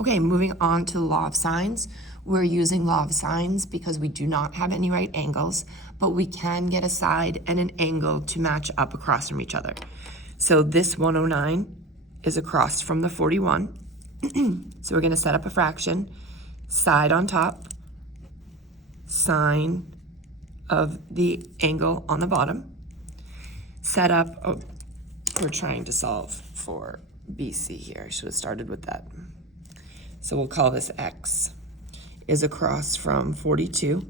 Okay, moving on to the law of sines. We're using law of sines because we do not have any right angles, but we can get a side and an angle to match up across from each other. So this 109 is across from the 41. So we're going to set up a fraction, side on top, sine of the angle on the bottom. Set up, oh, we're trying to solve for BC here. I should have started with that. So we'll call this x, is across from 42.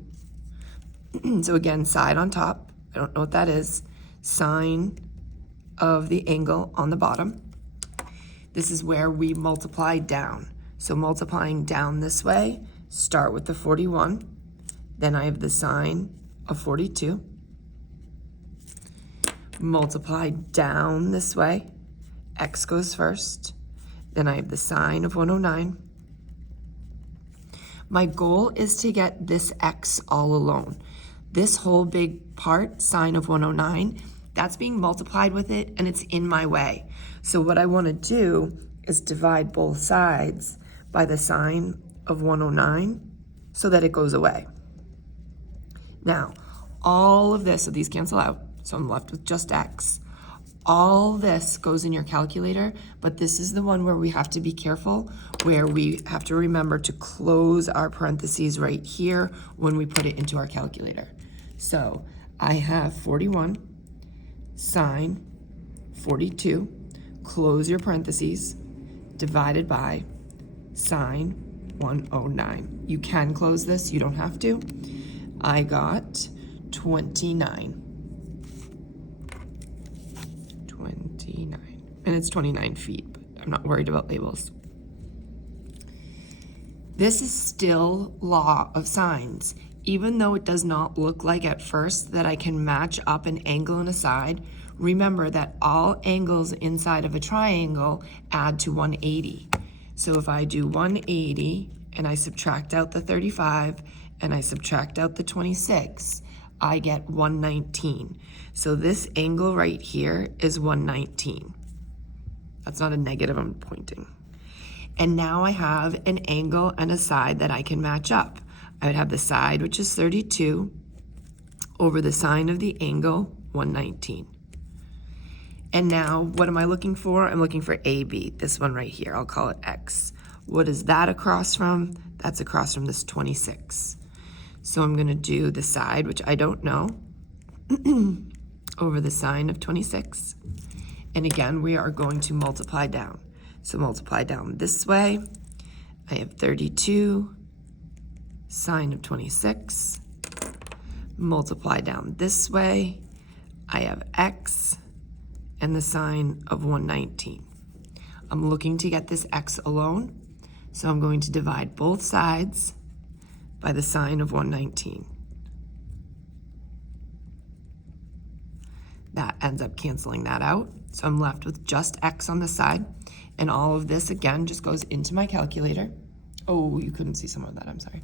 So again, side on top, I don't know what that is, sine of the angle on the bottom. This is where we multiply down. So multiplying down this way, start with the 41, then I have the sine of 42. Multiply down this way, x goes first, then I have the sine of 109. My goal is to get this x all alone. This whole big part, sine of 109, that's being multiplied with it and it's in my way. So what I want to do is divide both sides by the sine of 109 so that it goes away. Now, all of this, so these cancel out, so I'm left with just x. All this goes in your calculator, but this is the one where we have to be careful, where we have to remember to close our parentheses right here when we put it into our calculator. So I have 41 sine 42, close your parentheses, divided by sine 109. You can close this, you don't have to. I got 29. 29. And it's 29 feet, but I'm not worried about labels. This is still law of sines. Even though it does not look like at first that I can match up an angle and a side, remember that all angles inside of a triangle add to 180. So if I do 180 and I subtract out the 35 and I subtract out the 26, I get 119. So this angle right here is 119. That's not a negative, I'm pointing. And now I have an angle and a side that I can match up. I would have the side, which is 32, over the sine of the angle, 119. And now, what am I looking for? I'm looking for AB, this one right here. I'll call it X. What is that across from? That's across from this 26. So I'm gonna do the side, which I don't know, over the sine of 26. And again, we are going to multiply down. So multiply down this way. I have 32 sine of 26. Multiply down this way. I have x and the sine of 119. I'm looking to get this x alone, so I'm going to divide both sides by the sine of 119. That ends up canceling that out. So I'm left with just x on the side. And all of this, again, just goes into my calculator. Oh, you couldn't see some of that, I'm sorry.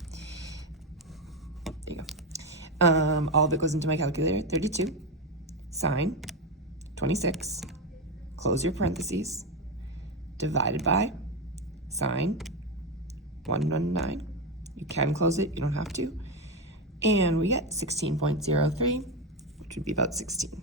There you go. All of it goes into my calculator, 32, sine, 26, close your parentheses, divided by sine, 119. You can close it, you don't have to. And we get 16.03, which would be about 16.